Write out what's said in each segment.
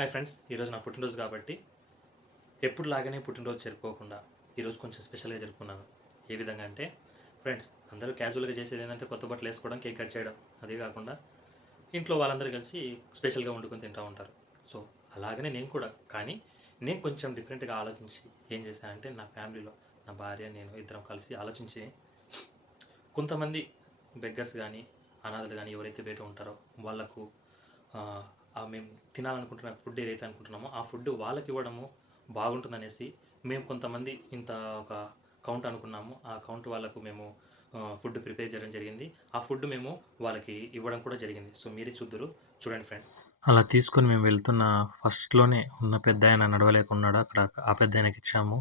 Hi friends ఈరోజు నా పుట్టినరోజు కాబట్టి ఎప్పుడు లాగానే పుట్టినరోజు జరుపుకోకుండా ఈరోజు కొంచెం స్పెషల్గా జరుపుకున్నాను. ఏ విధంగా అంటే ఫ్రెండ్స్ అందరూ క్యాజువల్గా చేసేది ఏంటంటే కొత్త బట్టలు వేసుకోవడం కేక్ కట్ చేయడం అదే కాకుండా ఇంట్లో వాళ్ళందరూ కలిసి స్పెషల్గా వండుకొని తింటూ ఉంటారు. సో అలాగనే నేను కూడా కానీ నేను కొంచెం డిఫరెంట్గా ఆలోచించి ఏం చేశానంటే నా ఫ్యామిలీలో నా భార్య నేను ఇద్దరం కలిసి ఆలోచించి కొంతమంది బెగ్గర్స్ కానీ అనాథలు కానీ ఎవరైతే బయట ఉంటారో వాళ్ళకు మేము తినాలనుకుంటున్న ఫుడ్ ఏదైతే అనుకుంటున్నామో ఆ ఫుడ్ వాళ్ళకి ఇవ్వడము బాగుంటుందనేసి మేము కొంతమంది ఇంత ఒక కౌంట్ అనుకున్నాము. ఆ కౌంట్ వాళ్ళకు మేము ఫుడ్ ప్రిపేర్ చేయడం జరిగింది. ఆ ఫుడ్ మేము వాళ్ళకి ఇవ్వడం కూడా జరిగింది. సో మీరే చూద్దరు. చూడండి ఫ్రెండ్ అలా తీసుకొని మేము వెళ్తున్న ఫస్ట్లోనే ఉన్న పెద్ద ఆయన నడవలేకున్నాడు. అక్కడ ఆ పెద్ద ఆయనకి ఇచ్చాము.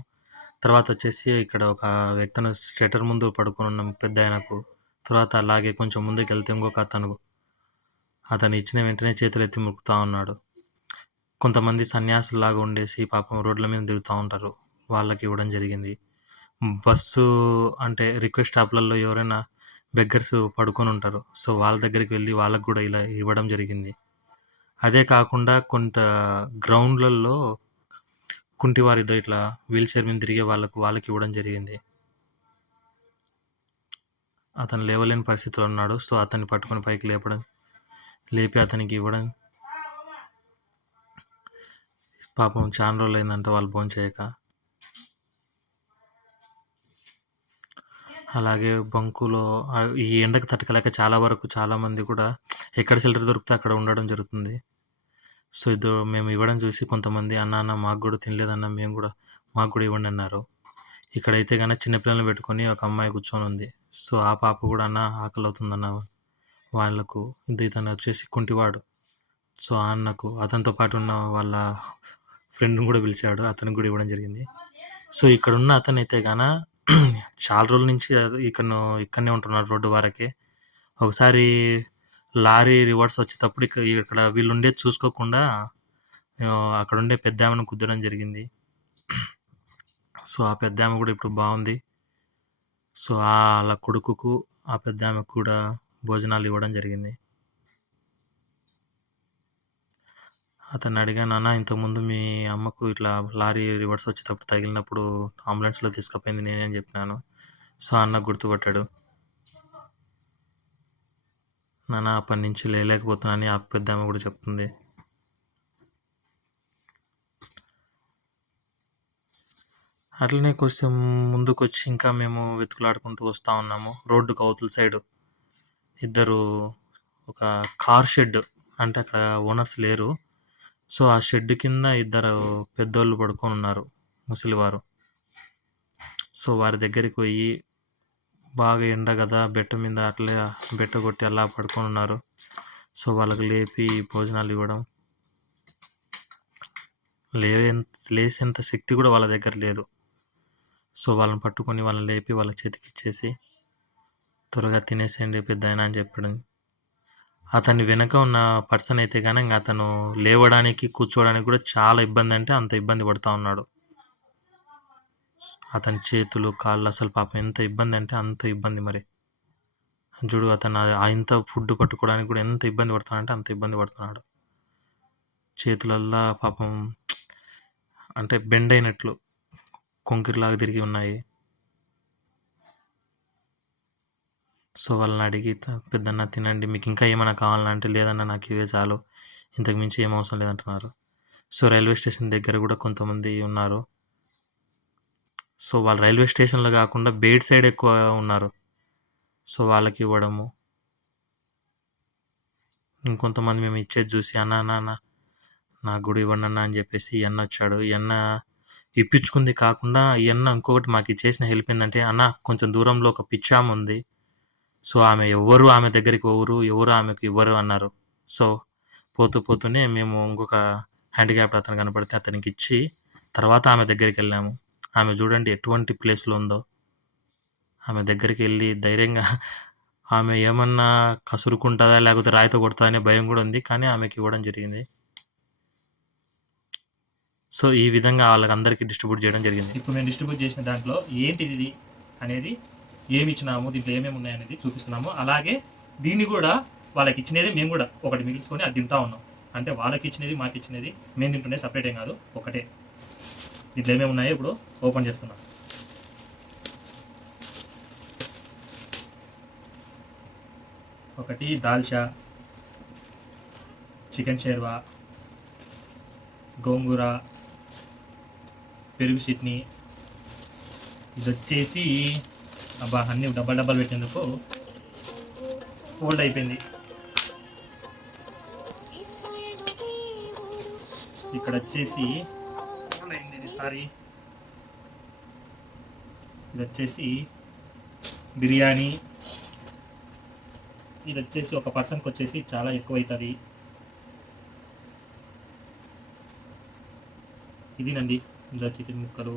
తర్వాత వచ్చేసి ఇక్కడ ఒక వ్యక్తిని స్టేటర్ ముందు పడుకుని ఉన్న పెద్ద ఆయనకు తర్వాత అలాగే కొంచెం ముందుకు వెళ్తే ఇంకొక అతను అతను ఇచ్చిన వెంటనే చేతులు ఎత్తి మొక్కుతా ఉన్నాడు. కొంతమంది సన్యాసుల్లాగా ఉండేసి పాపం రోడ్ల మీద తిరుగుతూ ఉంటారు. వాళ్ళకి ఇవ్వడం జరిగింది. బస్సు అంటే రిక్వెస్ట్ స్టాప్లలో ఎవరైనా బెగ్గర్స్ పడుకొని ఉంటారు. సో వాళ్ళ దగ్గరికి వెళ్ళి వాళ్ళకు కూడా ఇలా ఇవ్వడం జరిగింది. అదే కాకుండా కొంత గ్రౌండ్లలో కుంటివారితో ఇట్లా వీల్ చైర్ మీద తిరిగే వాళ్ళకు వాళ్ళకి ఇవ్వడం జరిగింది. అతను లేవలేని పరిస్థితిలో ఉన్నాడు. సో అతన్ని పట్టుకొని పైకి లేపడం లేపి అతనికి ఇవ్వడం. పాపం చాలా రోజులు అయిందంట వాళ్ళు భోజనం చేయక. అలాగే బంకులో ఈ ఎండకు తట్టుకోలేక చాలా వరకు చాలామంది కూడా ఎక్కడ షెల్టర్ దొరికితే అక్కడ ఉండడం జరుగుతుంది. సో ఇది మేము ఇవ్వడం చూసి కొంతమంది అన్న అన్న మాకు కూడా తినలేదన్న మేము కూడా మాకు కూడా ఇవ్వండి అన్నారు. ఇక్కడైతే కానీ చిన్నపిల్లల్ని పెట్టుకొని ఒక అమ్మాయి కూర్చొని ఉంది సో ఆ పాప కూడా అన్న ఆకలి అవుతుందన్న వాళ్ళకు ఇది ఇతను వచ్చేసి కుంటివాడు. సో ఆ అన్నకు అతనితో పాటు ఉన్న వాళ్ళ ఫ్రెండ్ని కూడా పిలిచాడు. అతనికి కూడా ఇవ్వడం జరిగింది. సో ఇక్కడ ఉన్న అతను అయితే గాన చాలా రోజుల నుంచి ఇక్కడ ఇక్కడనే ఉంటున్నాడు రోడ్డు వరకే. ఒకసారి లారీ రివర్స్ వచ్చేటప్పుడు ఇక్కడ ఇక్కడ వీళ్ళు ఉండేది చూసుకోకుండా అక్కడ ఉండే పెద్ద ఆమెను కుద్దడం జరిగింది. సో ఆ పెద్ద ఆమె కూడా ఇప్పుడు బాగుంది. సో వాళ్ళ కొడుకుకు ఆ పెద్ద ఆమెకు కూడా భోజనాలు ఇవ్వడం జరిగింది. అతను అడిగాను అన్న ఇంతకుముందు మీ అమ్మకు ఇట్లా లారీ రివర్స్ వచ్చేటప్పుడు తగిలినప్పుడు అంబులెన్స్లో తీసుకుపోయింది నేనే అని చెప్పినాను. సో అన్న గుర్తుపట్టాడు. నాన్న అప్పటి నుంచి లేలేకపోతున్నానని ఆ పెద్ద ఆమె కూడా చెప్తుంది. అట్లనే కొంచెం ముందుకు వచ్చి ఇంకా మేము వెతుకులాడుకుంటూ వస్తూ ఉన్నాము. రోడ్డుకు అవతల సైడ్. ఇద్దరు ఒక కార్ షెడ్ అంటే అక్కడ ఓనర్స్ లేరు. సో ఆ షెడ్ కింద ఇద్దరు పెద్దోళ్ళు పడుకొని ఉన్నారు ముసలివారు. సో వారి దగ్గరికి పోయి బాగా ఎండ కదా బెట్ట మీద అట్లే బెట్ట కొట్టి అలా పడుకొని ఉన్నారు. సో వాళ్ళకి లేపి భోజనాలు ఇవ్వడం. లేవేంత లేసేంత శక్తి కూడా వాళ్ళ దగ్గర లేదు. సో వాళ్ళని పట్టుకొని వాళ్ళని లేపి వాళ్ళ చేతికి ఇచ్చేసి త్వరగా తినేసేయండి పెద్దయన అని చెప్పడం. అతని వెనక ఉన్న పర్సన్ అయితే కానీ ఇంకా అతను లేవడానికి కూర్చోవడానికి కూడా చాలా ఇబ్బంది అంటే అంత ఇబ్బంది పడుతూ ఉన్నాడు. అతని చేతులు కాళ్ళు అసలు పాపం ఎంత ఇబ్బంది అంటే అంత ఇబ్బంది మరి. చూడు అతను ఆ- ఇంత ఫుడ్ పట్టుకోవడానికి కూడా ఎంత ఇబ్బంది పడుతున్నాడంటే అంత ఇబ్బంది పడుతున్నాడు. చేతులల్లా పాపం అంటే బెండ్ అయినట్లు కొంకిరిలాగా తిరిగి ఉన్నాయి. సో వాళ్ళని అడిగి పెద్దన్న తినండి మీకు ఇంకా ఏమైనా కావాలన్నా అంటే లేదన్న నాకు ఇవే చాలు. ఇంతకు మించి ఏం అవసరం లేదంటున్నారు. సో రైల్వే స్టేషన్ దగ్గర కూడా కొంతమంది ఉన్నారు. సో వాళ్ళు రైల్వే స్టేషన్లో కాకుండా బేడ్ సైడ్ ఎక్కువ ఉన్నారు. సో వాళ్ళకి ఇవ్వడము. ఇంకొంతమంది మేము ఇచ్చేది చూసి అన్న అన్న అన్న నాకు కూడా ఇవ్వండి అన్న అని చెప్పేసి ఈ అన్న వచ్చాడు. ఈ అన్న ఇప్పించుకుంది కాకుండా ఈ అన్న ఇంకొకటి మాకు చేసిన హెల్ప్ ఏంటంటే అన్న కొంచెం దూరంలో ఒక పిచ్చామ ఉంది సో ఆమె ఎవరు ఆమె దగ్గరికి ఎవరు ఎవరు ఆమెకు ఇవ్వరు అన్నారు. సో పోతూ పోతూనే మేము ఇంకొక హ్యాండిక్యాప్ అతను కనపడితే అతనికి ఇచ్చి తర్వాత ఆమె దగ్గరికి వెళ్ళాము. ఆమె చూడండి ఎటువంటి ప్లేస్లో ఉందో. ఆమె దగ్గరికి వెళ్ళి ధైర్యంగా ఆమె ఏమన్నా కసురుకుంటుందా లేకపోతే రాయితో కొడుతుందా అనే భయం కూడా ఉంది కానీ ఆమెకి ఇవ్వడం జరిగింది. సో ఈ విధంగా వాళ్ళకి అందరికీ డిస్ట్రిబ్యూట్ చేయడం జరిగింది. ఇప్పుడు నేను డిస్ట్రిబ్యూట్ చేసిన దాంట్లో ఏంటిది అనేది ఏమి ఇచ్చినాము దీంట్లో ఏమేమి ఉన్నాయనేది చూపిస్తున్నాము. అలాగే దీన్ని కూడా వాళ్ళకి ఇచ్చినది మేము కూడా ఒకటి మిగిల్చుకొని అది తింటా ఉన్నాం. అంటే వాళ్ళకి ఇచ్చినది మాకు ఇచ్చినది మేము తింటున్నది సపరేట్ ఏం కాదు ఒకటే. దీంట్లో ఏమేమి ఉన్నాయో ఇప్పుడు ఓపెన్ చేస్తున్నాం. ఒకటి దాల్చా చికెన్ షేర్వా గోంగూర పెరుగు చట్నీ. ఇది వచ్చేసి అబ్బా అన్ని డబ్బాలు డబ్బాలు పెట్టేందుకు ఓల్డ్ అయిపోయింది. ఇక్కడ వచ్చేసి ఇది సారీ. ఇది వచ్చేసి బిర్యానీ. ఇది వచ్చేసి ఒక పర్సన్కి వచ్చేసి చాలా ఎక్కువ అవుతుంది ఇదేనండి ఇందులో చికెన్ ముక్కలు.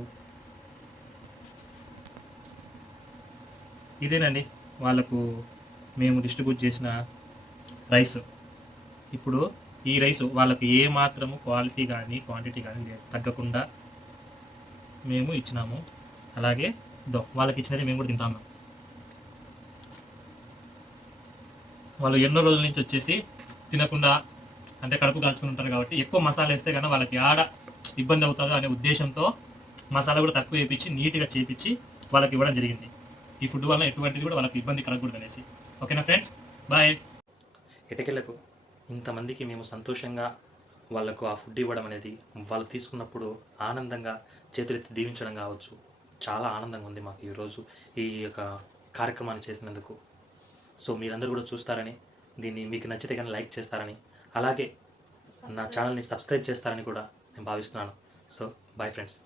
ఇదేనండి వాళ్ళకు మేము డిస్ట్రిబ్యూట్ చేసిన రైస్ ఇప్పుడు ఈ రైస్ వాళ్ళకి ఏ మాత్రము క్వాలిటీ కానీ క్వాంటిటీ కానీ తగ్గకుండా మేము ఇచ్చినాము. అలాగే ఇదో వాళ్ళకి ఇచ్చినది మేము కూడా తింటాము. వాళ్ళు ఎన్నో రోజుల నుంచి వచ్చేసి తినకుండా అంటే కడుపు కాల్చుకుని ఉంటారు కాబట్టి ఎక్కువ మసాలా వేస్తే కానీ వాళ్ళకి ఆడ ఇబ్బంది అవుతుందో అనే ఉద్దేశంతో మసాలా కూడా తక్కువ వేయించి నీట్గా చేపించి వాళ్ళకి ఇవ్వడం జరిగింది. ఈ ఫుడ్ వల్ల ఎటువంటిది కూడా వాళ్ళకి ఇబ్బంది కలగకూడదు అనేసి. ఓకేనా ఫ్రెండ్స్? బాయ్. ఎటకెళ్ళకు ఇంతమందికి మేము సంతోషంగా వాళ్ళకు ఆ ఫుడ్ ఇవ్వడం అనేది వాళ్ళు తీసుకున్నప్పుడు ఆనందంగా చేతులెత్తి దీవించడం కావచ్చు. చాలా ఆనందంగా ఉంది మాకు ఈరోజు ఈ యొక్క కార్యక్రమాన్ని చేసినందుకు. సో మీరందరూ కూడా చూస్తారని దీన్ని మీకు నచ్చితే కానీ లైక్ చేస్తారని అలాగే నా ఛానల్ని సబ్స్క్రైబ్ చేస్తారని కూడా నేను భావిస్తున్నాను. So bye friends.